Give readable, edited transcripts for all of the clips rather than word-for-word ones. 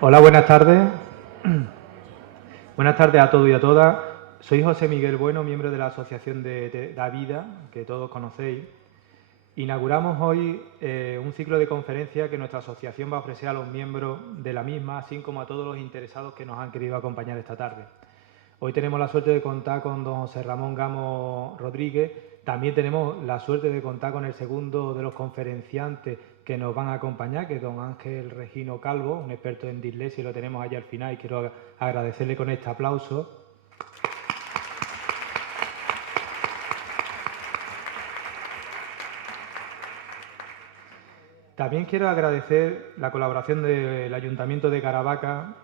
Hola, buenas tardes. Buenas tardes a todos y a todas. Soy José Miguel Bueno, miembro de la Asociación de Da Vida, que todos conocéis. Inauguramos hoy un ciclo de conferencias que nuestra asociación va a ofrecer a los miembros de la misma, así como a todos los interesados que nos han querido acompañar esta tarde. Hoy tenemos la suerte de contar con don José Ramón Gamo Rodríguez. También tenemos la suerte de contar con el segundo de los conferenciantes que nos van a acompañar, que es don Ángel Regino Calvo, un experto en dislexia, y lo tenemos allá al final y quiero agradecerle con este aplauso. También quiero agradecer la colaboración del Ayuntamiento de Caravaca,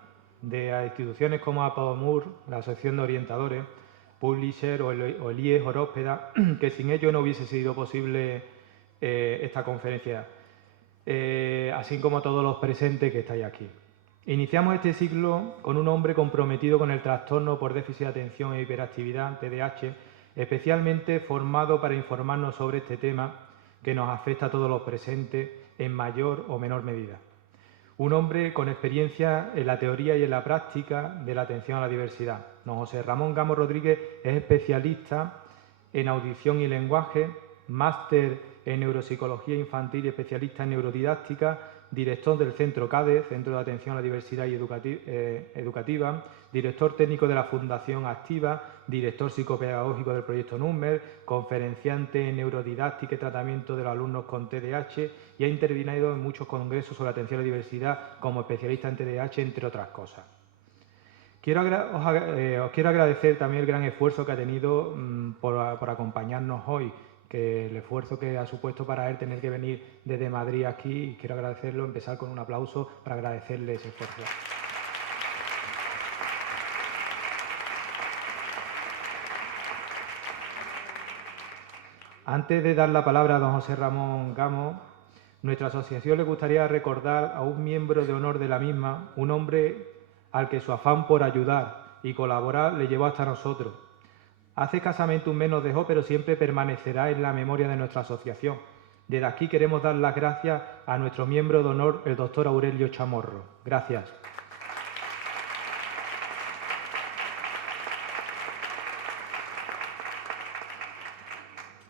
de instituciones como Apodomur, la Asociación de Orientadores, Publisher o el IES Oróspeda, que sin ello no hubiese sido posible esta conferencia, así como todos los presentes que estáis aquí. Iniciamos este ciclo con un hombre comprometido con el trastorno por déficit de atención e hiperactividad, TDAH, especialmente formado para informarnos sobre este tema que nos afecta a todos los presentes en mayor o menor medida. Un hombre con experiencia en la teoría y en la práctica de la atención a la diversidad. Don José Ramón Gamo Rodríguez es especialista en audición y lenguaje, máster en neuropsicología infantil y especialista en neurodidáctica, director del Centro CADE, Centro de Atención a la Diversidad y Educativa, director técnico de la Fundación Activa, director psicopedagógico del proyecto NUMER, conferenciante en neurodidáctica y tratamiento de los alumnos con TDAH y ha intervenido en muchos congresos sobre atención a la diversidad como especialista en TDAH, entre otras cosas. Os quiero agradecer también el gran esfuerzo que ha tenido por acompañarnos hoy, que el esfuerzo que ha supuesto para él tener que venir desde Madrid aquí, y quiero agradecerlo, empezar con un aplauso para agradecerle ese esfuerzo. Antes de dar la palabra a don José Ramón Gamo, nuestra asociación le gustaría recordar a un miembro de honor de la misma, un hombre al que su afán por ayudar y colaborar le llevó hasta nosotros. Hace escasamente un mes nos dejó, pero siempre permanecerá en la memoria de nuestra asociación. Desde aquí queremos dar las gracias a nuestro miembro de honor, el doctor Aurelio Chamorro. Gracias.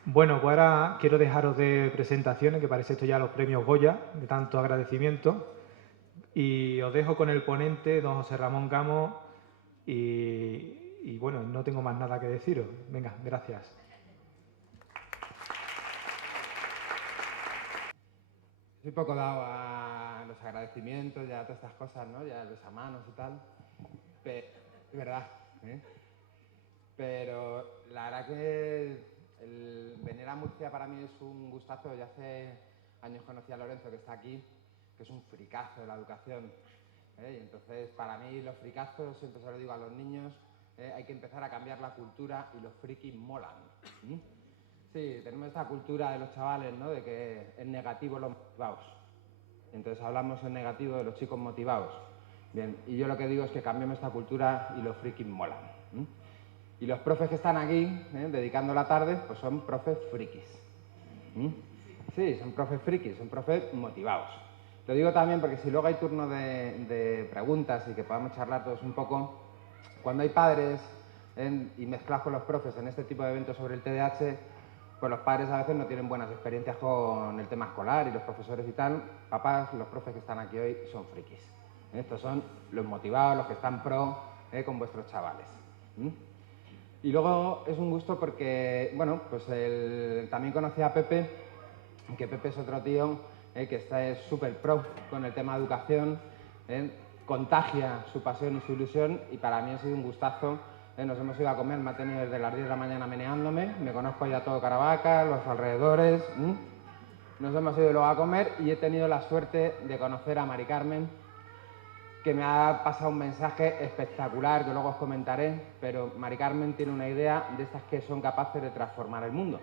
Bueno, pues ahora quiero dejaros de presentaciones, que parece esto ya los premios Goya, de tanto agradecimiento. Y os dejo con el ponente, don José Ramón Gamo, y bueno, no tengo más nada que deciros. Venga, gracias. Soy poco dado a los agradecimientos y a todas estas cosas, ¿no? Ya los amanos y tal. Es verdad, ¿eh? Pero la verdad que el venir a Murcia para mí es un gustazo. Ya hace años conocí a Lorenzo, que está aquí, que es un fricazo de la educación. Y entonces, para mí, los fricazos, siempre se lo digo a los niños, hay que empezar a cambiar la cultura y los frikis molan. Sí, tenemos esta cultura de los chavales, ¿no? De que es negativo los motivados. Entonces hablamos en negativo de los chicos motivados. Bien, y yo lo que digo es que cambiemos esta cultura y los frikis molan. Y los profes que están aquí, dedicando la tarde, pues son profes frikis. Sí, son profes frikis, son profes motivados. Lo digo también porque si luego hay turno de preguntas y que podamos charlar todos un poco, cuando hay padres y mezclados con los profes en este tipo de eventos sobre el TDAH, pues los padres a veces no tienen buenas experiencias con el tema escolar y los profesores y tal. Papás, los profes que están aquí hoy son frikis. Estos son los motivados, los que están pro con vuestros chavales. Y luego es un gusto porque, bueno, pues también conocí a Pepe, que Pepe es otro tío que está súper pro con el tema de educación, contagia su pasión y su ilusión y para mí ha sido un gustazo. Nos hemos ido a comer, me ha tenido desde las 10 de la mañana meneándome, me conozco ya todo Caravaca, los alrededores. Nos hemos ido luego a comer y he tenido la suerte de conocer a Mari Carmen, que me ha pasado un mensaje espectacular que luego os comentaré, pero Mari Carmen tiene una idea de estas que son capaces de transformar el mundo.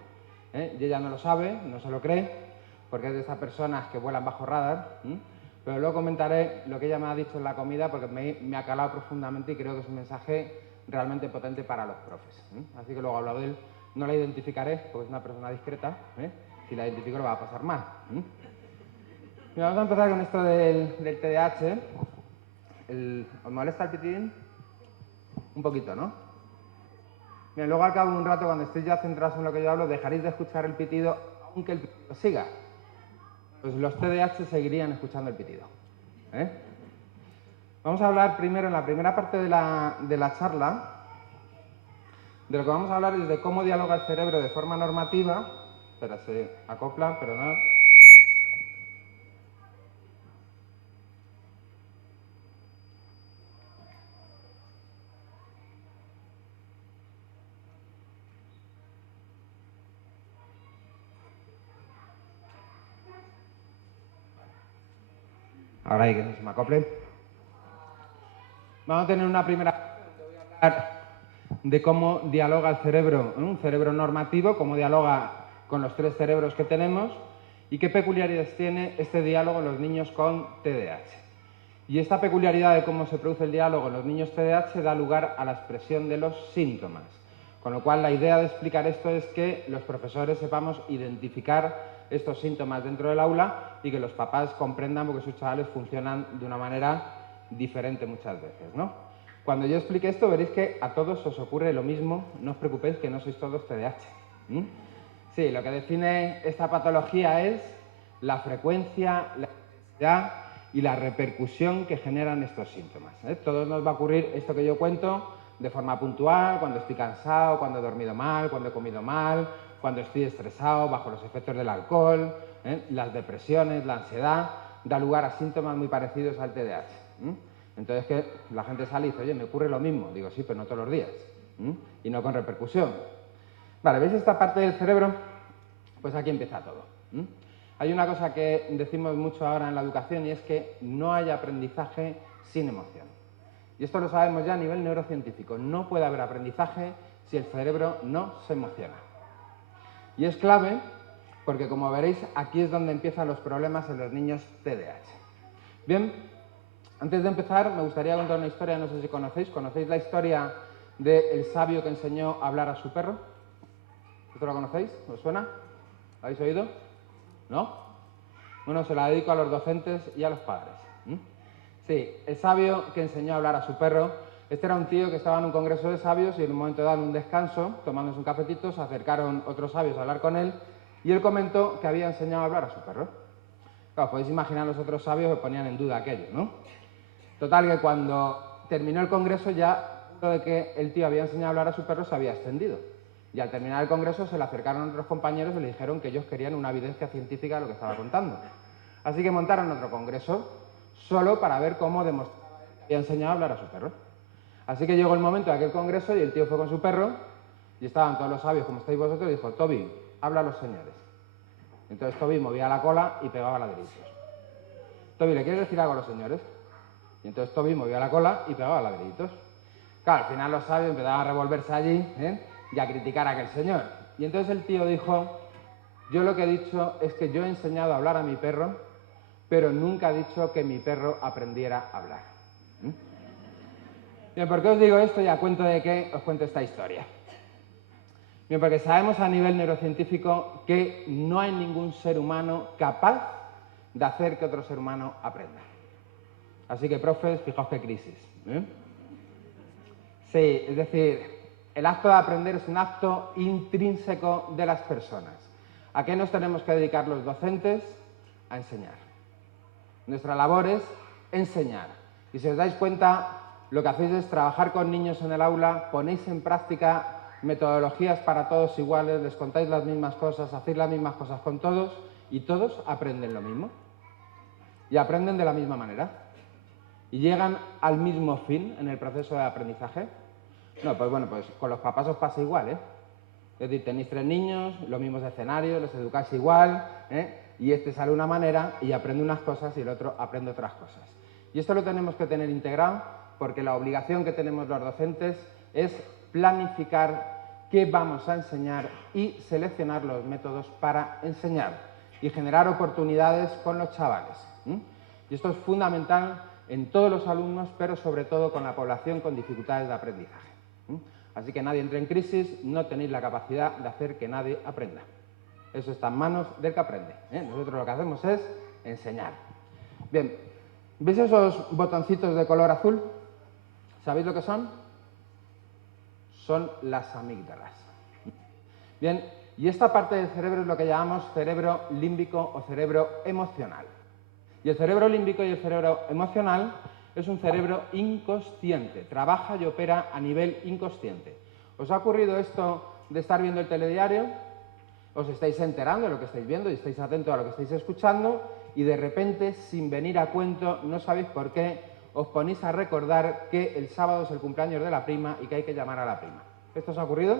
Y ella no lo sabe, no se lo cree, porque es de estas personas que vuelan bajo radar, pero luego comentaré lo que ella me ha dicho en la comida porque me ha calado profundamente y creo que es un mensaje realmente potente para los profes. Así que luego hablo de él. No la identificaré porque es una persona discreta. Si la identifico lo va a pasar mal. Y vamos a empezar con esto del TDAH. ¿Os molesta el pitidín? Un poquito, ¿no? Bien, luego al cabo de un rato, cuando estéis ya centrados en lo que yo hablo, dejaréis de escuchar el pitido, aunque el pitido siga. Pues los TDAH seguirían escuchando el pitido. Vamos a hablar primero, en la primera parte de la charla, de lo que vamos a hablar es de cómo dialoga el cerebro de forma normativa. Espera, se acopla, perdonad. Ahora hay que no se me acople. Vamos a tener una primera parte donde voy a hablar de cómo dialoga el cerebro, un cerebro normativo, cómo dialoga con los tres cerebros que tenemos y qué peculiaridades tiene este diálogo en los niños con TDAH. Y esta peculiaridad de cómo se produce el diálogo en los niños TDAH da lugar a la expresión de los síntomas. Con lo cual, la idea de explicar esto es que los profesores sepamos identificar estos síntomas dentro del aula y que los papás comprendan porque sus chavales funcionan de una manera diferente muchas veces, ¿no? Cuando yo explique esto, veréis que a todos os ocurre lo mismo. No os preocupéis que no sois todos TDAH. Sí, lo que define esta patología es la frecuencia, la intensidad y la repercusión que generan estos síntomas. Todos nos va a ocurrir esto que yo cuento de forma puntual, cuando estoy cansado, cuando he dormido mal, cuando he comido mal, cuando estoy estresado, bajo los efectos del alcohol, las depresiones, la ansiedad, da lugar a síntomas muy parecidos al TDAH. Entonces que la gente sale y dice, oye, me ocurre lo mismo. Digo, sí, pero no todos los días. Y no con repercusión. Vale, ¿veis esta parte del cerebro? Pues aquí empieza todo. Hay una cosa que decimos mucho ahora en la educación y es que no hay aprendizaje sin emoción. Y esto lo sabemos ya a nivel neurocientífico. No puede haber aprendizaje si el cerebro no se emociona. Y es clave porque, como veréis, aquí es donde empiezan los problemas en los niños TDAH. Bien, antes de empezar me gustaría contar una historia, no sé si conocéis. ¿Conocéis la historia del sabio que enseñó a hablar a su perro? ¿Esto lo conocéis? ¿Os suena? ¿Lo habéis oído? ¿No? Bueno, se la dedico a los docentes y a los padres. Sí, el sabio que enseñó a hablar a su perro, este era un tío que estaba en un congreso de sabios y en un momento dado, en un descanso, tomándose un cafetito, se acercaron otros sabios a hablar con él y él comentó que había enseñado a hablar a su perro. Claro, podéis imaginar los otros sabios que ponían en duda aquello, ¿no? Total, que cuando terminó el congreso ya lo de que el tío había enseñado a hablar a su perro se había extendido. Y al terminar el congreso se le acercaron otros compañeros y le dijeron que ellos querían una evidencia científica de lo que estaba contando. Así que montaron otro congreso solo para ver cómo demostraba que había enseñado a hablar a su perro. Así que llegó el momento de aquel congreso y el tío fue con su perro y estaban todos los sabios como estáis vosotros y dijo, Toby, habla a los señores. Entonces Toby movía la cola y pegaba ladrillos. Toby, ¿le quieres decir algo a los señores? Y entonces Toby movía la cola y pegaba ladrillitos. Claro, al final los sabios empezaban a revolverse allí y a criticar a aquel señor. Y entonces el tío dijo, yo lo que he dicho es que yo he enseñado a hablar a mi perro, pero nunca he dicho que mi perro aprendiera a hablar. Bien, ¿por qué os digo esto y a cuento de qué os cuento esta historia? Bien, porque sabemos a nivel neurocientífico que no hay ningún ser humano capaz de hacer que otro ser humano aprenda. Así que, profes, fijaos qué crisis. Sí, es decir, el acto de aprender es un acto intrínseco de las personas. ¿A qué nos tenemos que dedicar los docentes? A enseñar. Nuestra labor es enseñar. Y si os dais cuenta, lo que hacéis es trabajar con niños en el aula, ponéis en práctica metodologías para todos iguales, les contáis las mismas cosas, hacéis las mismas cosas con todos y todos aprenden lo mismo. Y aprenden de la misma manera. ¿Y llegan al mismo fin en el proceso de aprendizaje? No, pues bueno, pues con los papás os pasa igual, Es decir, tenéis 3 niños, los mismos escenarios, los educáis igual, y este sale una manera y aprende unas cosas y el otro aprende otras cosas. Y esto lo tenemos que tener integrado porque la obligación que tenemos los docentes es planificar qué vamos a enseñar y seleccionar los métodos para enseñar y generar oportunidades con los chavales. Y esto es fundamental en todos los alumnos, pero sobre todo con la población con dificultades de aprendizaje. Así que nadie entre en crisis, no tenéis la capacidad de hacer que nadie aprenda. Eso está en manos del que aprende. Nosotros lo que hacemos es enseñar. Bien, ¿Veis esos botoncitos de color azul? ¿Sabéis lo que son? Son las amígdalas. Bien, y esta parte del cerebro es lo que llamamos cerebro límbico o cerebro emocional. Y el cerebro límbico y el cerebro emocional es un cerebro inconsciente, trabaja y opera a nivel inconsciente. ¿Os ha ocurrido esto de estar viendo el telediario? Os estáis enterando de lo que estáis viendo y estáis atentos a lo que estáis escuchando y de repente, sin venir a cuento, no sabéis por qué, os ponéis a recordar que el sábado es el cumpleaños de la prima y que hay que llamar a la prima. ¿Esto os ha ocurrido?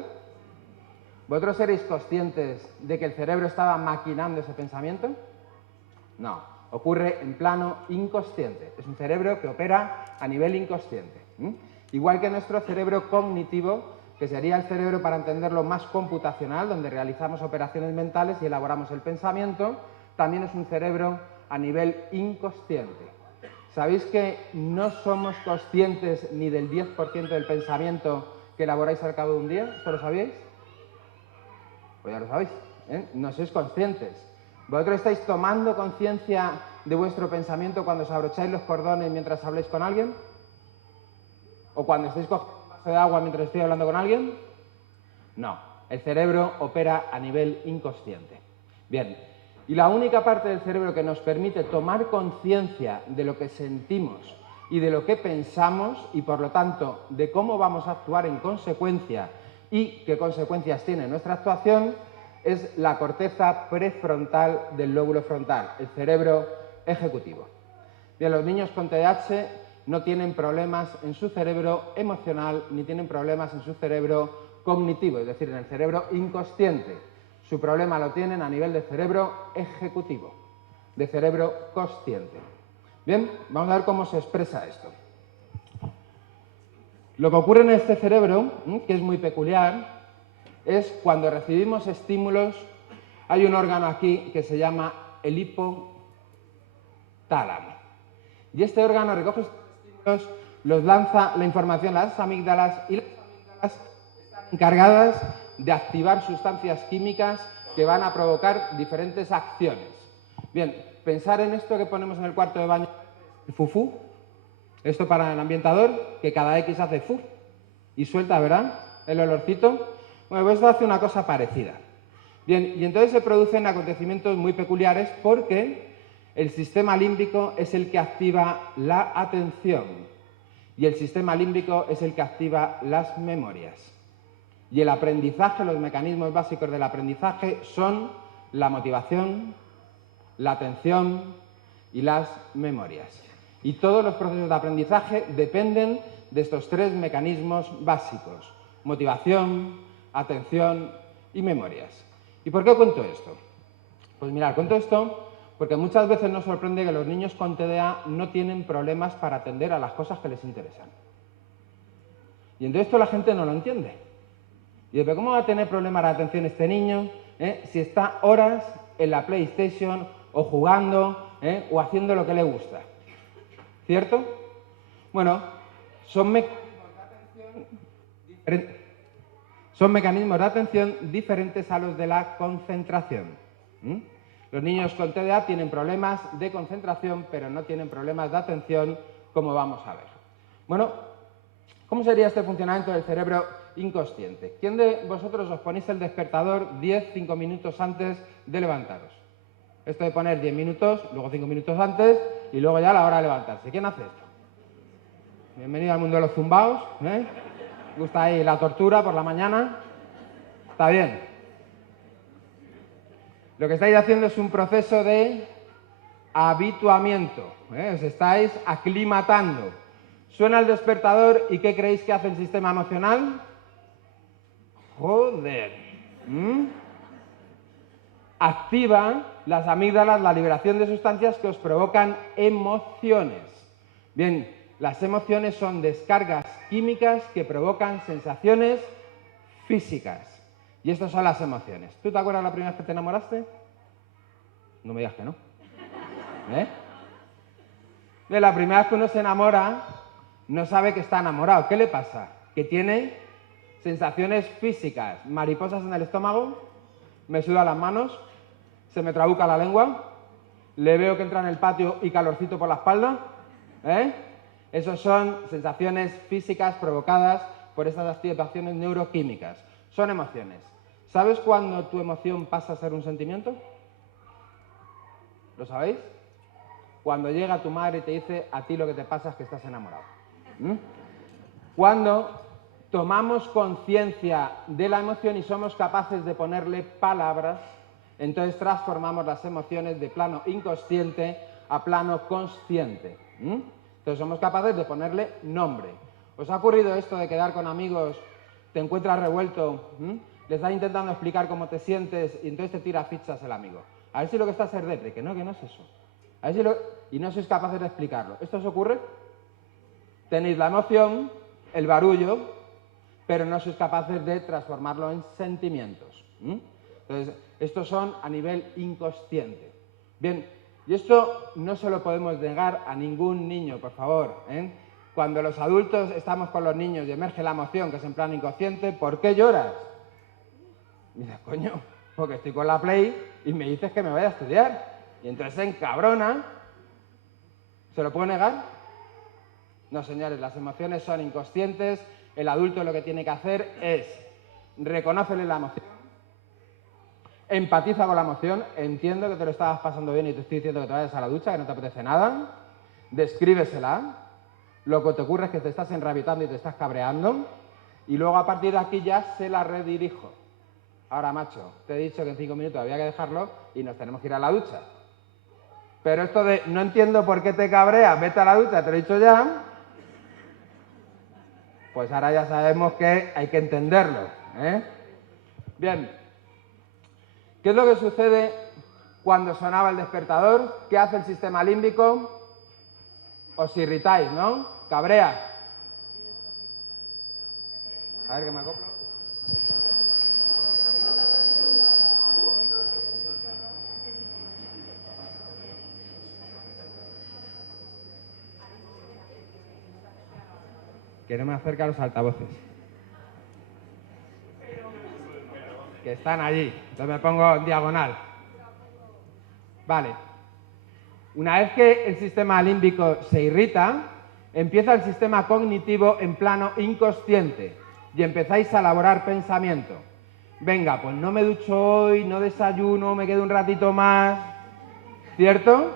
¿Vosotros seréis conscientes de que el cerebro estaba maquinando ese pensamiento? No, ocurre en plano inconsciente. Es un cerebro que opera a nivel inconsciente. Igual que nuestro cerebro cognitivo, que sería el cerebro, para entenderlo, más computacional, donde realizamos operaciones mentales y elaboramos el pensamiento, también es un cerebro a nivel inconsciente. ¿Sabéis que no somos conscientes ni del 10% del pensamiento que elaboráis al cabo de un día? ¿Esto lo sabíais? Pues ya lo sabéis, ¿eh? No sois conscientes. ¿Vosotros estáis tomando conciencia de vuestro pensamiento cuando os abrocháis los cordones mientras habláis con alguien? ¿O cuando estáis cogiendo un vaso de agua mientras estoy hablando con alguien? No, el cerebro opera a nivel inconsciente. Bien, y la única parte del cerebro que nos permite tomar conciencia de lo que sentimos y de lo que pensamos y, por lo tanto, de cómo vamos a actuar en consecuencia y qué consecuencias tiene nuestra actuación, es la corteza prefrontal del lóbulo frontal, el cerebro ejecutivo. Bien, los niños con TDAH no tienen problemas en su cerebro emocional ni tienen problemas en su cerebro cognitivo, es decir, en el cerebro inconsciente. Su problema lo tienen a nivel de cerebro ejecutivo, de cerebro consciente. Bien, vamos a ver cómo se expresa esto. Lo que ocurre en este cerebro, que es muy peculiar, es cuando recibimos estímulos, hay un órgano aquí que se llama el hipotálamo. Y este órgano recoge estos estímulos, los lanza la información a las amígdalas y las amígdalas están encargadas de activar sustancias químicas que van a provocar diferentes acciones. Bien, pensar en esto que ponemos en el cuarto de baño, el fufú, esto para el ambientador, que cada X hace fu y suelta, ¿verdad?, el olorcito. Bueno, pues esto hace una cosa parecida. Bien, y entonces se producen acontecimientos muy peculiares porque el sistema límbico es el que activa la atención y el sistema límbico es el que activa las memorias. Y el aprendizaje, los mecanismos básicos del aprendizaje son la motivación, la atención y las memorias. Y todos los procesos de aprendizaje dependen de estos tres mecanismos básicos: motivación, atención y memorias. ¿Y por qué cuento esto? Pues mirad, cuento esto porque muchas veces nos sorprende que los niños con TDA no tienen problemas para atender a las cosas que les interesan. Y entonces esto la gente no lo entiende. Y dice, ¿cómo va a tener problemas de atención este niño si está horas en la PlayStation o jugando o haciendo lo que le gusta? ¿Cierto? Bueno, son mecanismos de atención diferentes a los de la concentración. Los niños con TDA tienen problemas de concentración, pero no tienen problemas de atención, como vamos a ver. Bueno, ¿cómo sería este funcionamiento del cerebro inconsciente? ¿Quién de vosotros os ponéis el despertador 5 minutos antes de levantaros? Esto de poner 10 minutos, luego 5 minutos antes y luego ya a la hora de levantarse. ¿Quién hace esto? Bienvenido al mundo de los zumbaos. ¿Gusta ahí la tortura por la mañana? Está bien. Lo que estáis haciendo es un proceso de habituamiento. Os estáis aclimatando. Suena el despertador y ¿qué creéis que hace el sistema emocional? Joder. Activa las amígdalas la liberación de sustancias que os provocan emociones. Bien, las emociones son descargas químicas que provocan sensaciones físicas. Y estas son las emociones. ¿Tú te acuerdas la primera vez que te enamoraste? No me digas que no. Bien, la primera vez que uno se enamora, no sabe que está enamorado. ¿Qué le pasa? Que tiene sensaciones físicas. Mariposas en el estómago, me sudan las manos, se me trabuca la lengua, le veo que entra en el patio y calorcito por la espalda. Esas son sensaciones físicas provocadas por estas activaciones neuroquímicas. Son emociones. ¿Sabes cuándo tu emoción pasa a ser un sentimiento? ¿Lo sabéis? Cuando llega tu madre y te dice, a ti lo que te pasa es que estás enamorado. Cuando tomamos conciencia de la emoción y somos capaces de ponerle palabras, entonces transformamos las emociones de plano inconsciente a plano consciente. Entonces somos capaces de ponerle nombre. ¿Os ha ocurrido esto de quedar con amigos, te encuentras revuelto, le estás intentando explicar cómo te sientes y entonces te tira fichas el amigo? A ver si lo que está es ser depre, que no es eso. A ver si y no sois capaces de explicarlo. ¿Esto os ocurre? Tenéis la emoción, el barullo, pero no sois capaces de transformarlo en sentimientos. Entonces, estos son a nivel inconsciente. Bien, y esto no se lo podemos negar a ningún niño, por favor. Cuando los adultos estamos con los niños y emerge la emoción, que es en plan inconsciente, ¿por qué lloras? Y dices, coño, porque estoy con la Play y me dices que me vaya a estudiar. Y entonces se encabrona. ¿Se lo puedo negar? No, señores, las emociones son inconscientes. El adulto lo que tiene que hacer es reconócele la emoción, empatiza con la emoción, entiendo que te lo estabas pasando bien y te estoy diciendo que te vayas a la ducha, que no te apetece nada, descríbesela, lo que te ocurre es que te estás enrabietando y te estás cabreando, y luego a partir de aquí ya se la redirijo. Ahora, macho, te he dicho que en 5 minutos había que dejarlo y nos tenemos que ir a la ducha. Pero esto de no entiendo por qué te cabreas, vete a la ducha, te lo he dicho ya, pues ahora ya sabemos que hay que entenderlo. Bien, ¿qué es lo que sucede cuando sonaba el despertador? ¿Qué hace el sistema límbico? Os irritáis, ¿no? Cabrea. A ver que me acoplo. Que no me acerca a los altavoces. Que están allí. Entonces me pongo en diagonal. Vale. Una vez que el sistema límbico se irrita, empieza el sistema cognitivo en plano inconsciente y empezáis a elaborar pensamiento. Venga, pues no me ducho hoy, no desayuno, me quedo un ratito más, ¿cierto?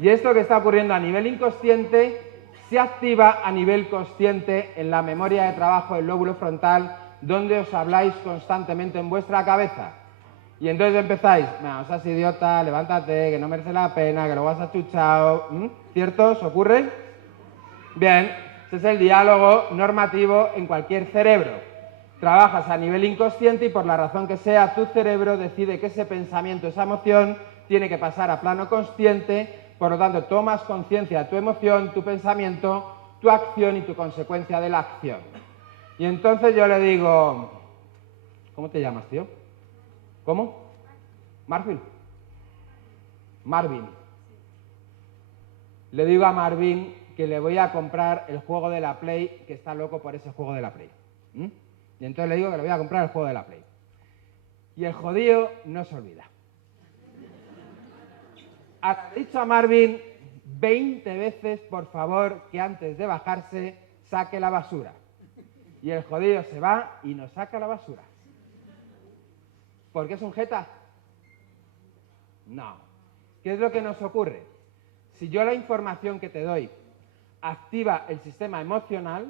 Y esto que está ocurriendo a nivel inconsciente se activa a nivel consciente en la memoria de trabajo del lóbulo frontal, donde os habláis constantemente en vuestra cabeza. Y entonces empezáis, no seas idiota, levántate, que no merece la pena, que lo vas a chuchao, ¿cierto? ¿Os ocurre? Bien, ese es el diálogo normativo en cualquier cerebro. Trabajas a nivel inconsciente y por la razón que sea, tu cerebro decide que ese pensamiento, esa emoción, tiene que pasar a plano consciente, por lo tanto tomas conciencia de tu emoción, tu pensamiento, tu acción y tu consecuencia de la acción. Y entonces yo le digo, ¿cómo te llamas, tío? ¿Cómo? Marvin. Marvin. Le digo a Marvin que le voy a comprar el juego de la Play, que está loco por ese juego de la Play. Y entonces le digo que le voy a comprar el juego de la Play. Y el jodido no se olvida. Ha dicho a Marvin 20 veces, por favor, que antes de bajarse saque la basura. Y el jodido se va y nos saca la basura. ¿Por qué es un jeta? No. ¿Qué es lo que nos ocurre? Si yo la información que te doy activa el sistema emocional,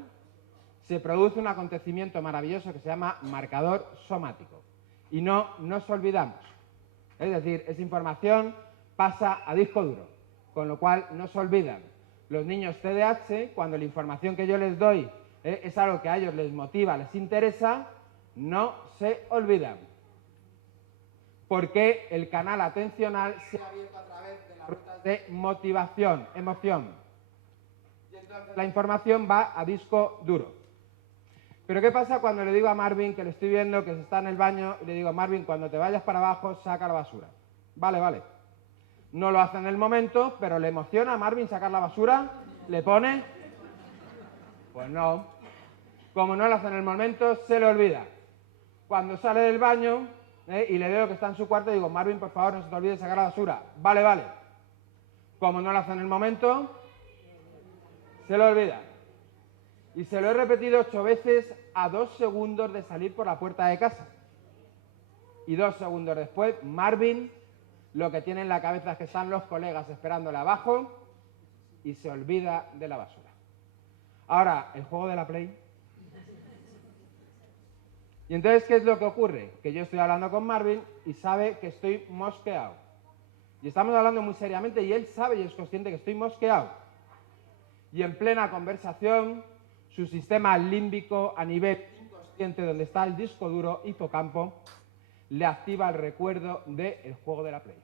se produce un acontecimiento maravilloso que se llama marcador somático. Y no nos olvidamos. Es decir, esa información pasa a disco duro, con lo cual no se olvidan. Los niños TDAH, cuando la información que yo les doy es algo que a ellos les motiva, les interesa, no se olvidan. Porque el canal atencional se ha abierto a través de las rutas de motivación, emoción. Y entonces la información va a disco duro. Pero ¿qué pasa cuando le digo a Marvin, que le estoy viendo que se está en el baño, y le digo, Marvin, cuando te vayas para abajo, saca la basura? Vale, vale. No lo hace en el momento, pero le emociona a Marvin sacar la basura, le pone... Pues no. Como no lo hace en el momento, se le olvida. Cuando sale del baño y le veo que está en su cuarto, digo, Marvin, por favor, no se te olvide sacar la basura. Vale, vale. Como no lo hace en el momento, Se lo olvida. Y se lo he repetido 8 veces a 2 segundos de salir por la puerta de casa. Y 2 segundos después, Marvin lo que tiene en la cabeza es que están los colegas esperándole abajo y se olvida de la basura. Ahora, el juego de la Play. Y entonces, ¿qué es lo que ocurre? Que yo estoy hablando con Marvin y sabe que estoy mosqueado. Y estamos hablando muy seriamente y él sabe y es consciente que estoy mosqueado. Y en plena conversación, su sistema límbico a nivel inconsciente, donde está el disco duro hipocampo, le activa el recuerdo del juego de la Play.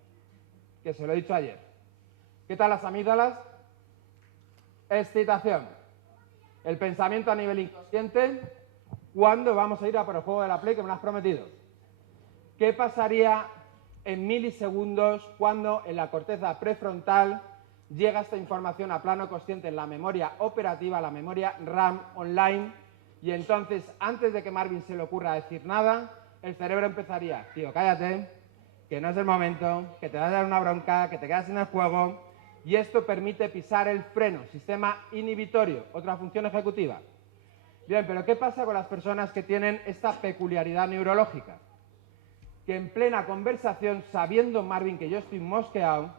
Que se lo he dicho ayer. ¿Qué tal las amígdalas? Excitación. El pensamiento a nivel inconsciente. ¿Cuándo vamos a ir a por el juego de la Play que me lo has prometido? ¿Qué pasaría en milisegundos cuando en la corteza prefrontal llega esta información a plano consciente en la memoria operativa, la memoria RAM online? Y entonces, antes de que Marvin se le ocurra decir nada, el cerebro empezaría: tío, cállate, que no es el momento, que te vas a dar una bronca, que te quedas sin el juego. Y esto permite pisar el freno, sistema inhibitorio, otra función ejecutiva. Bien, pero ¿qué pasa con las personas que tienen esta peculiaridad neurológica? Que en plena conversación, sabiendo Marvin que yo estoy mosqueado,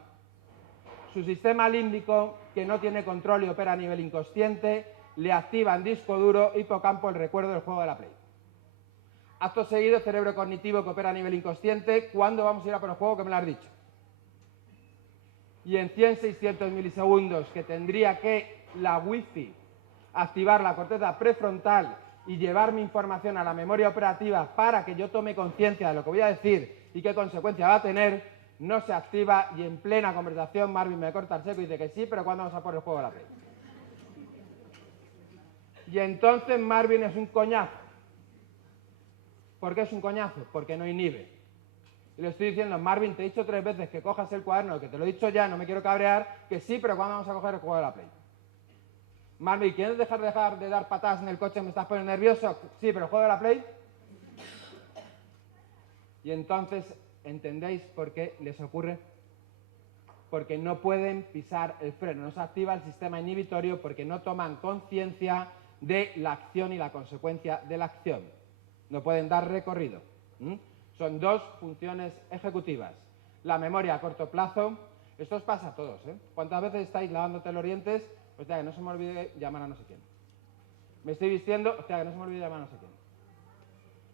su sistema límbico, que no tiene control y opera a nivel inconsciente, le activa en disco duro, hipocampo, el recuerdo del juego de la Play. Acto seguido, cerebro cognitivo que opera a nivel inconsciente. ¿Cuándo vamos a ir a por el juego que me lo has dicho? Y en 100-600 milisegundos, que tendría que la wifi activar la corteza prefrontal y llevar mi información a la memoria operativa para que yo tome conciencia de lo que voy a decir y qué consecuencia va a tener, no se activa y en plena conversación Marvin me corta el seco y dice que sí, pero ¿cuándo vamos a por el juego de la Play? Y entonces Marvin es un coñazo. ¿Por qué es un coñazo? Porque no inhibe. Y le estoy diciendo: Marvin, te he dicho 3 veces que cojas el cuaderno, que te lo he dicho ya, no me quiero cabrear, que sí, pero ¿cuándo vamos a coger el juego de la Play? Marvin, ¿quieres dejar de dar patadas en el coche? ¿Me estás poniendo nervioso? Sí, pero ¿el juego de la Play? Y entonces, ¿entendéis por qué les ocurre? Porque no pueden pisar el freno, no se activa el sistema inhibitorio porque no toman conciencia de la acción y la consecuencia de la acción. No pueden dar recorrido. Son 2 funciones ejecutivas. La memoria a corto plazo. Esto os pasa a todos, ¿eh? ¿Cuántas veces estáis lavándote los dientes? Hostia, que no se me olvide llamar a no sé quién. Me estoy vistiendo, hostia, que no se me olvide llamar a no sé quién.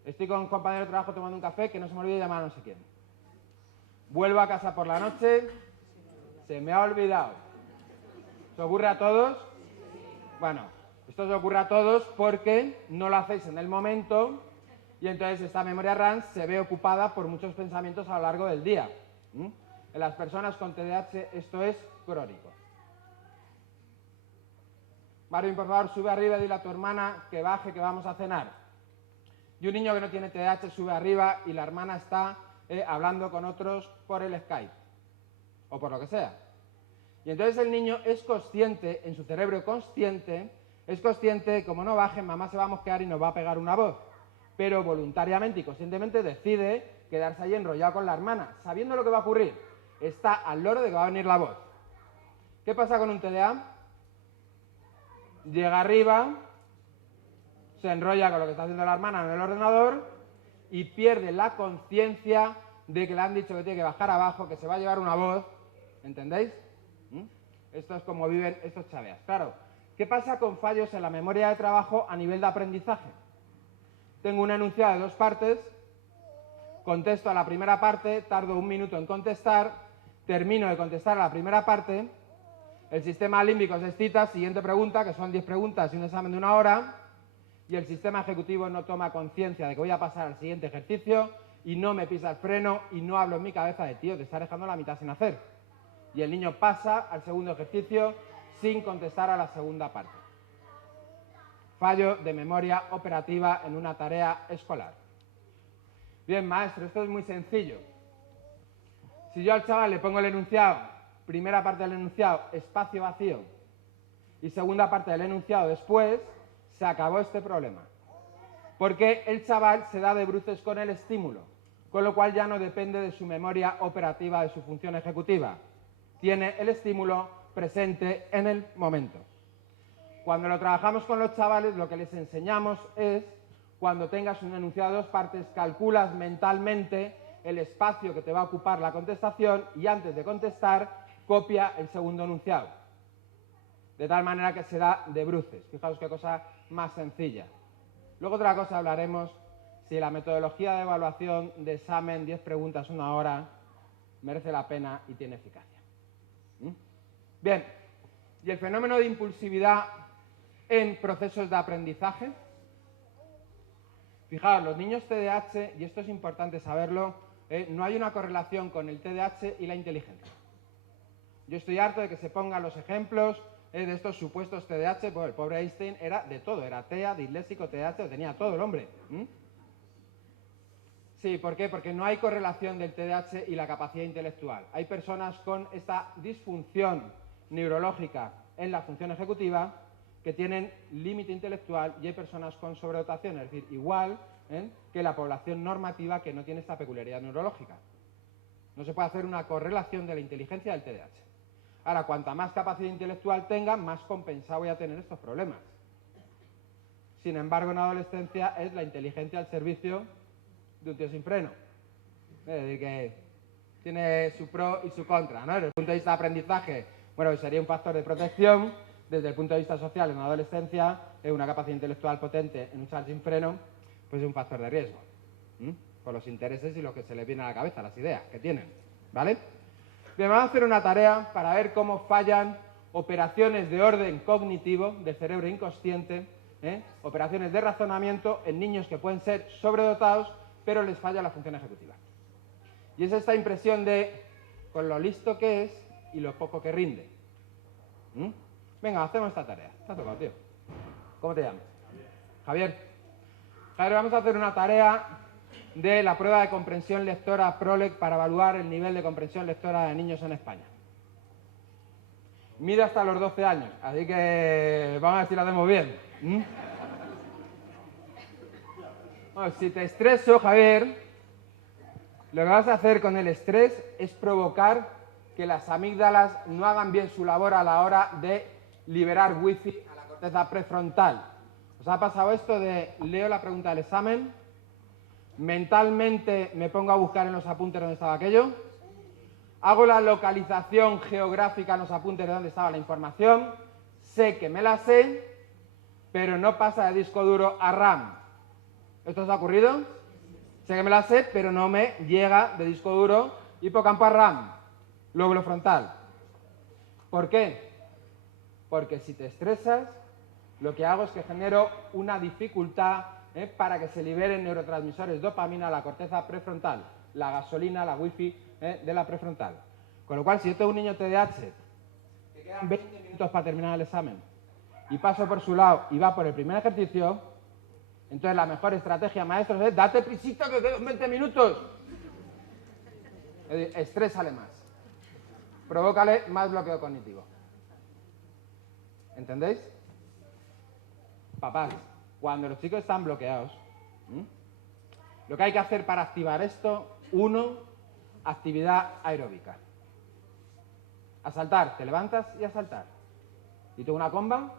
Estoy con un compañero de trabajo tomando un café, que no se me olvide llamar a no sé quién. Vuelvo a casa por la noche, se me ha olvidado. ¿Se ocurre a todos? Bueno, esto se ocurre a todos porque no lo hacéis en el momento y entonces esta memoria RAM se ve ocupada por muchos pensamientos a lo largo del día. En las personas con TDAH esto es crónico. Marvin, por favor, sube arriba y dile a tu hermana que baje, que vamos a cenar. Y un niño que no tiene TDAH sube arriba y la hermana está hablando con otros por el Skype o por lo que sea. Y entonces el niño es consciente, en su cerebro consciente, es consciente, como no bajen, mamá se va a mosquear y nos va a pegar una voz. Pero voluntariamente y conscientemente decide quedarse ahí enrollado con la hermana, sabiendo lo que va a ocurrir. Está al loro de que va a venir la voz. ¿Qué pasa con un TDA? Llega arriba, se enrolla con lo que está haciendo la hermana en el ordenador y pierde la conciencia de que le han dicho que tiene que bajar abajo, que se va a llevar una voz. ¿Entendéis? Esto es como viven estos chaveas. Claro, ¿qué pasa con fallos en la memoria de trabajo a nivel de aprendizaje? Tengo un enunciado de 2 partes, contesto a la primera parte, tardo 1 minuto en contestar, termino de contestar a la primera parte, el sistema límbico se excita, siguiente pregunta, que son 10 preguntas y un examen de 1 hora, y el sistema ejecutivo no toma conciencia de que voy a pasar al siguiente ejercicio y no me pisa el freno y no hablo en mi cabeza de: tío, te está dejando la mitad sin hacer. Y el niño pasa al segundo ejercicio sin contestar a la segunda parte. Fallo de memoria operativa en una tarea escolar. Bien, maestro, esto es muy sencillo. Si yo al chaval le pongo el enunciado, primera parte del enunciado, espacio vacío, y segunda parte del enunciado después, se acabó este problema. Porque el chaval se da de bruces con el estímulo, con lo cual ya no depende de su memoria operativa, de su función ejecutiva. Tiene el estímulo presente en el momento. Cuando lo trabajamos con los chavales, lo que les enseñamos es, cuando tengas un enunciado de 2 partes, calculas mentalmente el espacio que te va a ocupar la contestación y antes de contestar, copia el segundo enunciado. De tal manera que se da de bruces. Fijaos qué cosa más sencilla. Luego otra cosa hablaremos, si la metodología de evaluación de examen, 10 preguntas, 1 hora, merece la pena y tiene eficacia. Bien, y el fenómeno de impulsividad en procesos de aprendizaje. Fijaos, los niños TDAH, y esto es importante saberlo, no hay una correlación con el TDAH y la inteligencia. Yo estoy harto de que se pongan los ejemplos de estos supuestos TDAH. Bueno, el pobre Einstein era de todo, era TEA, disléxico, TDAH, tenía todo el hombre. Sí, ¿por qué? Porque no hay correlación del TDAH y la capacidad intelectual. Hay personas con esta disfunción neurológica en la función ejecutiva que tienen límite intelectual y hay personas con sobredotación, es decir, igual que la población normativa que no tiene esta peculiaridad neurológica. No se puede hacer una correlación de la inteligencia del TDAH. Ahora, cuanta más capacidad intelectual tenga, más compensado voy a tener estos problemas. Sin embargo, en la adolescencia es la inteligencia al servicio de un tío sin freno. Es decir, que tiene su pro y su contra, ¿no? Desde el punto de vista de aprendizaje, bueno, sería un factor de protección. Desde el punto de vista social, en la adolescencia, una capacidad intelectual potente en un chaval sin freno, pues es un factor de riesgo. Por los intereses y lo que se les viene a la cabeza, las ideas que tienen, ¿vale? Bien, vamos a hacer una tarea para ver cómo fallan operaciones de orden cognitivo del cerebro inconsciente, operaciones de razonamiento en niños que pueden ser sobredotados, pero les falla la función ejecutiva. Y es esta impresión de, con lo listo que es y lo poco que rinde. Venga, hacemos esta tarea. Te ha tocado, tío. ¿Cómo te llamas? Javier. Javier, vamos a hacer una tarea de la prueba de comprensión lectora PROLEG para evaluar el nivel de comprensión lectora de niños en España. Mide hasta los 12 años, así que vamos a ver si lo hacemos bien. Bueno, si te estreso, Javier, lo que vas a hacer con el estrés es provocar que las amígdalas no hagan bien su labor a la hora de liberar wifi a la corteza prefrontal. ¿Os ha pasado esto de leo la pregunta del examen, mentalmente me pongo a buscar en los apuntes dónde estaba aquello, hago la localización geográfica en los apuntes de dónde estaba la información, sé que me la sé, pero no pasa de disco duro a RAM? ¿Esto os ha ocurrido? Sé que me la sé, pero no me llega de disco duro hipocampo a RAM, lóbulo frontal. ¿Por qué? Porque si te estresas, lo que hago es que genero una dificultad para que se liberen neurotransmisores dopamina a la corteza prefrontal, la gasolina, la wifi de la prefrontal. Con lo cual, si yo tengo un niño TDAH, que quedan 20 minutos para terminar el examen, y paso por su lado y va por el primer ejercicio, entonces la mejor estrategia, maestros, es date prisita que quedan 20 minutos. Es decir, estrésale más. Provócale más bloqueo cognitivo. ¿Entendéis? Papás, cuando los chicos están bloqueados, lo que hay que hacer para activar esto, 1, actividad aeróbica. A saltar, te levantas y a saltar. Y tengo una comba,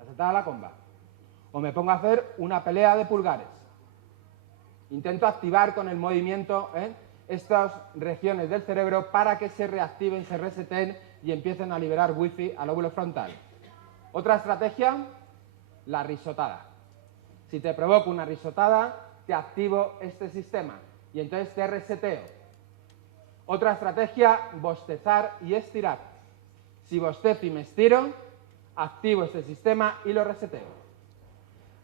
a saltar a la comba. O me pongo a hacer una pelea de pulgares. Intento activar con el movimiento estas regiones del cerebro para que se reactiven, se reseten y empiecen a liberar wifi al lóbulo frontal. Otra estrategia, la risotada. Si te provoco una risotada, te activo este sistema y entonces te reseteo. Otra estrategia, bostezar y estirar. Si bostezo y me estiro, activo este sistema y lo reseteo.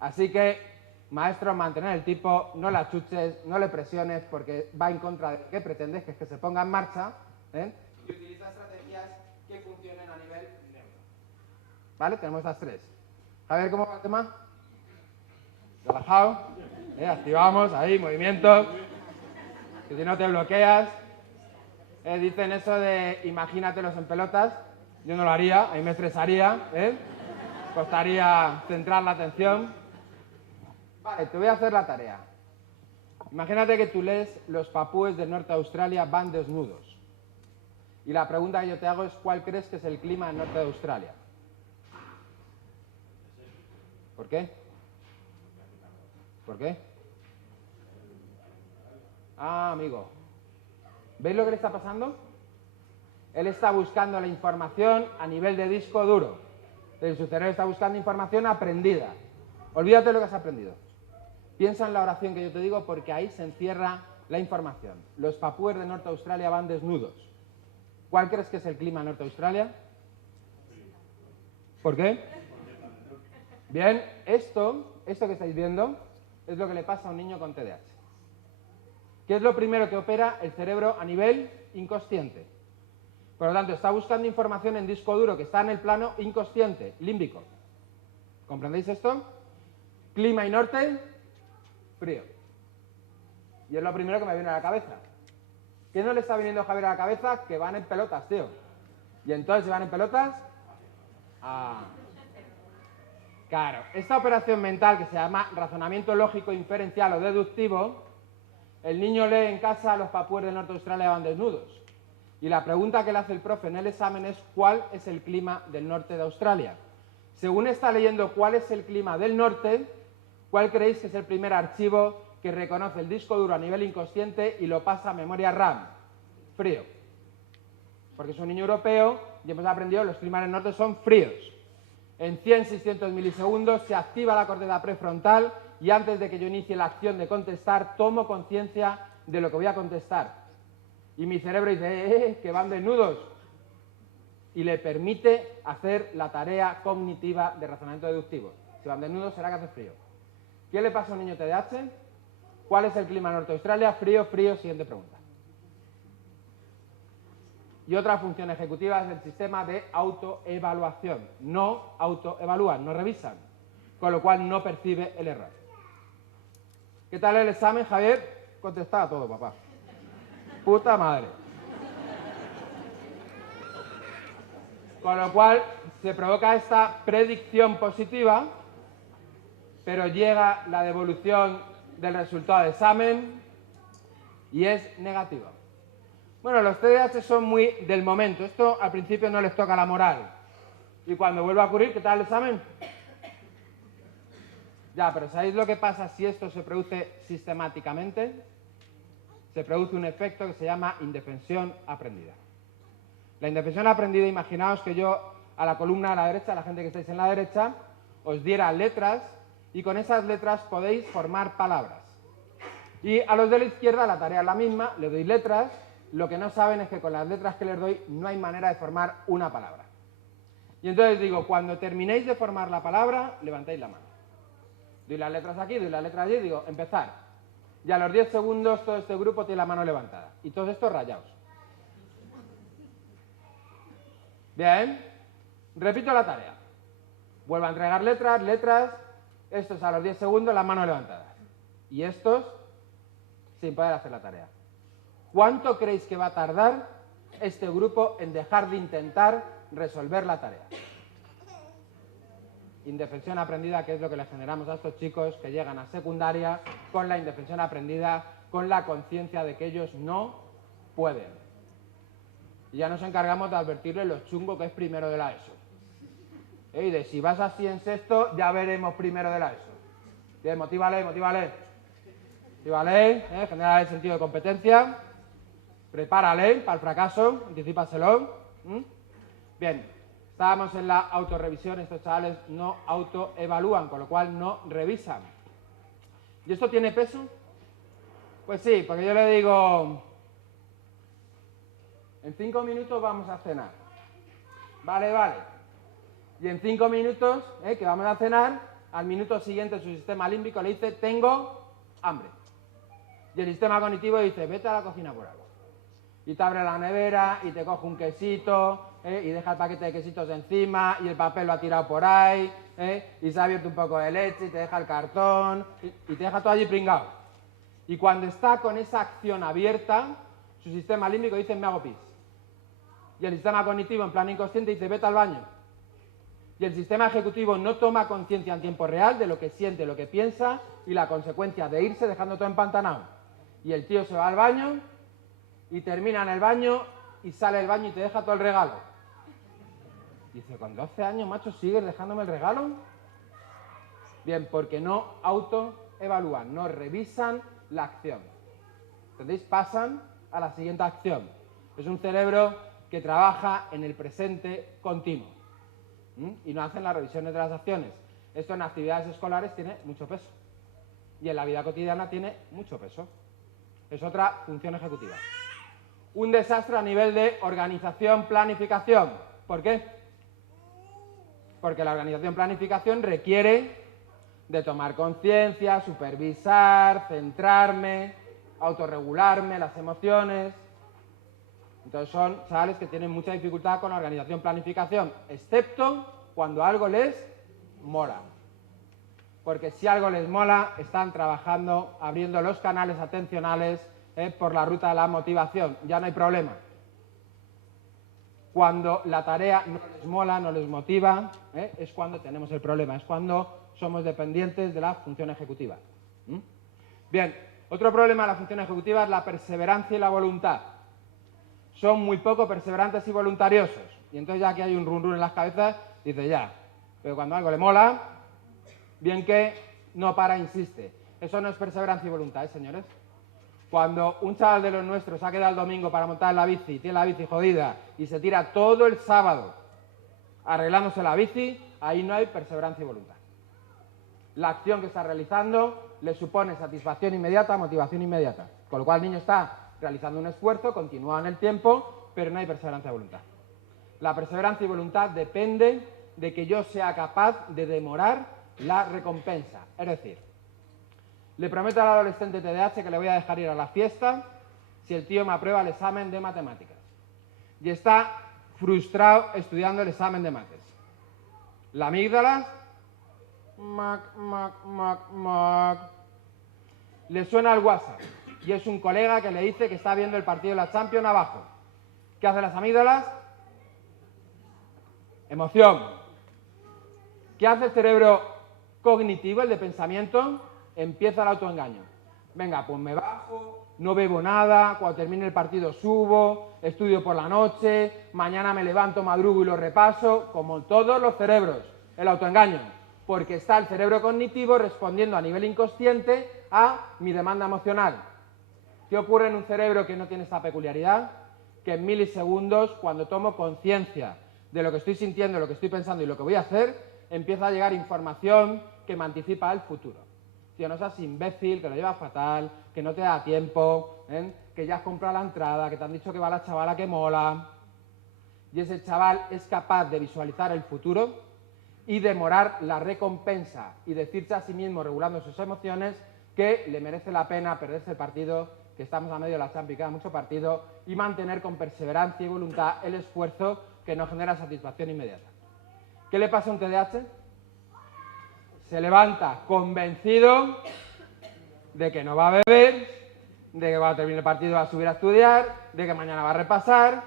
Así que, maestro, mantener el tipo, no la chuches, no le presiones porque va en contra de lo que pretendes, que es que se ponga en marcha, y utiliza estrategias que funcionen a nivel neuro. ¿Vale? Tenemos estas 3. A ver cómo va el tema. Relajado. Activamos ahí, movimientos. Que si no te bloqueas. Dicen eso de imagínatelos en pelotas. Yo no lo haría, a mí me estresaría. Costaría centrar la atención. Vale, te voy a hacer la tarea. Imagínate que tú lees los papúes del norte de Australia van desnudos. Y la pregunta que yo te hago es ¿cuál crees que es el clima del norte de Australia? ¿Por qué? ¿Por qué? Ah, amigo. ¿Veis lo que le está pasando? Él está buscando la información a nivel de disco duro. Su cerebro está buscando información aprendida. Olvídate de lo que has aprendido. Piensa en la oración que yo te digo porque ahí se encierra la información. Los papúes de Norte Australia van desnudos. ¿Cuál crees que es el clima en Norte Australia? ¿Por qué? Bien, esto que estáis viendo es lo que le pasa a un niño con TDAH. ¿Qué es lo primero que opera el cerebro a nivel inconsciente? Por lo tanto, está buscando información en disco duro que está en el plano inconsciente, límbico. ¿Comprendéis esto? Clima y norte, frío. Y es lo primero que me viene a la cabeza. ¿Qué no le está viniendo a Javier a la cabeza? Que van en pelotas, tío. Y entonces, si van en pelotas... Ah. Claro, esta operación mental que se llama razonamiento lógico inferencial o deductivo, el niño lee en casa los papúes de Norte Australia van desnudos. Y la pregunta que le hace el profe en el examen es ¿cuál es el clima del norte de Australia? Según está leyendo cuál es el clima del norte, ¿cuál creéis que es el primer archivo que reconoce el disco duro a nivel inconsciente y lo pasa a memoria RAM? Frío. Porque es un niño europeo y hemos aprendido que los climas del norte son fríos. En 100-600 milisegundos se activa la corteza prefrontal y antes de que yo inicie la acción de contestar, tomo conciencia de lo que voy a contestar. Y mi cerebro dice, que van desnudos. Y le permite hacer la tarea cognitiva de razonamiento deductivo. Si van desnudos será que hace frío. ¿Qué le pasa a un niño TDAH? ¿Cuál es el clima en Norte Australia? Frío, frío, siguiente pregunta. Y otra función ejecutiva es el sistema de autoevaluación. No autoevalúan, no revisan, con lo cual no percibe el error. ¿Qué tal el examen, Javier? Contestaba todo, papá. Puta madre. Con lo cual se provoca esta predicción positiva, pero llega la devolución del resultado de examen y es negativa. Bueno, los TDAH son muy del momento. Esto al principio no les toca la moral. Y cuando vuelva a ocurrir, ¿qué tal el examen? Ya, pero ¿sabéis lo que pasa si esto se produce sistemáticamente? Se produce un efecto que se llama indefensión aprendida. La indefensión aprendida, imaginaos que yo a la columna a la derecha, a la gente que estáis en la derecha, os diera letras y con esas letras podéis formar palabras. Y a los de la izquierda la tarea es la misma, le doy letras, lo que no saben es que con las letras que les doy no hay manera de formar una palabra. Y entonces digo, cuando terminéis de formar la palabra, levantáis la mano. Doy las letras aquí, doy las letras allí y digo, empezar. Y a los 10 segundos todo este grupo tiene la mano levantada. Y todos estos rayados. Bien. Repito la tarea. Vuelvo a entregar letras, letras. Estos a los 10 segundos las manos levantadas. Y estos sin poder hacer la tarea. ¿Cuánto creéis que va a tardar este grupo en dejar de intentar resolver la tarea? Indefensión aprendida, que es lo que le generamos a estos chicos que llegan a secundaria con la indefensión aprendida, con la conciencia de que ellos no pueden. Y ya nos encargamos de advertirles lo chungo que es primero de la ESO. Y de si vas así en sexto, ya veremos primero de la ESO. Bien, motívale, motívale. Motívale, genera el sentido de competencia. Prepárale para el fracaso, anticípaselo. Bien. Estábamos en la autorrevisión, estos chavales no autoevalúan, con lo cual no revisan. ¿Y esto tiene peso? Pues sí, porque yo le digo, en 5 minutos vamos a cenar. Vale, vale. Y en 5 minutos, que vamos a cenar, al minuto siguiente su sistema límbico le dice, tengo hambre. Y el sistema cognitivo dice, vete a la cocina por algo. Y te abre la nevera y te coge un quesito, y deja el paquete de quesitos encima y el papel lo ha tirado por ahí, y se ha abierto un poco de leche y te deja el cartón y te deja todo allí pringado. Y cuando está con esa acción abierta, su sistema límbico dice me hago pis. Y el sistema cognitivo en plan inconsciente dice vete al baño. Y el sistema ejecutivo no toma conciencia en tiempo real de lo que siente, lo que piensa y la consecuencia de irse dejando todo empantanado. Y el tío se va al baño y termina en el baño y sale del baño y te deja todo el regalo. Dice, con 12 años, macho, ¿sigues dejándome el regalo? Bien, porque no autoevalúan, no revisan la acción. ¿Entendéis? Pasan a la siguiente acción. Es un cerebro que trabaja en el presente continuo. Y no hacen las revisiones de las acciones. Esto en actividades escolares tiene mucho peso. Y en la vida cotidiana tiene mucho peso. Es otra función ejecutiva. Un desastre a nivel de organización, planificación. ¿Por qué? Porque la organización-planificación requiere de tomar conciencia, supervisar, centrarme, autorregularme las emociones. Entonces son chavales que tienen mucha dificultad con la organización-planificación, excepto cuando algo les mola. Porque si algo les mola, están trabajando, abriendo los canales atencionales por la ruta de la motivación. Ya no hay problema. Cuando la tarea no les mola, no les motiva, es cuando tenemos el problema, es cuando somos dependientes de la función ejecutiva. Bien, otro problema de la función ejecutiva es la perseverancia y la voluntad. Son muy poco perseverantes y voluntariosos. Y entonces ya que hay un run run en las cabezas, dice ya, pero cuando algo le mola, bien que no para, insiste. Eso no es perseverancia y voluntad, señores. Cuando un chaval de los nuestros ha quedado el domingo para montar la bici, tiene la bici jodida y se tira todo el sábado arreglándose la bici, ahí no hay perseverancia y voluntad. La acción que está realizando le supone satisfacción inmediata, motivación inmediata. Con lo cual el niño está realizando un esfuerzo, continúa en el tiempo, pero no hay perseverancia y voluntad. La perseverancia y voluntad depende de que yo sea capaz de demorar la recompensa. Es decir, le prometo al adolescente TDAH que le voy a dejar ir a la fiesta si el tío me aprueba el examen de matemáticas. Y está frustrado estudiando el examen de mates. La amígdala, le suena el WhatsApp y es un colega que le dice que está viendo el partido de la Champions abajo. ¿Qué hacen las amígdalas? Emoción. ¿Qué hace el cerebro cognitivo, el de pensamiento? Empieza el autoengaño. Venga, pues me bajo, no bebo nada, cuando termine el partido subo, estudio por la noche, mañana me levanto, madrugo y lo repaso, como todos los cerebros, el autoengaño, porque está el cerebro cognitivo respondiendo a nivel inconsciente a mi demanda emocional. ¿Qué ocurre en un cerebro que no tiene esta peculiaridad? Que en milisegundos, cuando tomo conciencia de lo que estoy sintiendo, lo que estoy pensando y lo que voy a hacer, empieza a llegar información que me anticipa el futuro. Tío, no seas imbécil, que lo llevas fatal, que no te da tiempo, que ya has comprado la entrada, que te han dicho que va la chavala que mola. Y ese chaval es capaz de visualizar el futuro y demorar la recompensa y decirse a sí mismo, regulando sus emociones, que le merece la pena perderse el partido, que estamos a medio de la Champions, queda mucho partido, y mantener con perseverancia y voluntad el esfuerzo que no genera satisfacción inmediata. ¿Qué le pasa a un TDAH? Se levanta convencido de que no va a beber, de que va a terminar el partido, va a subir a estudiar, de que mañana va a repasar,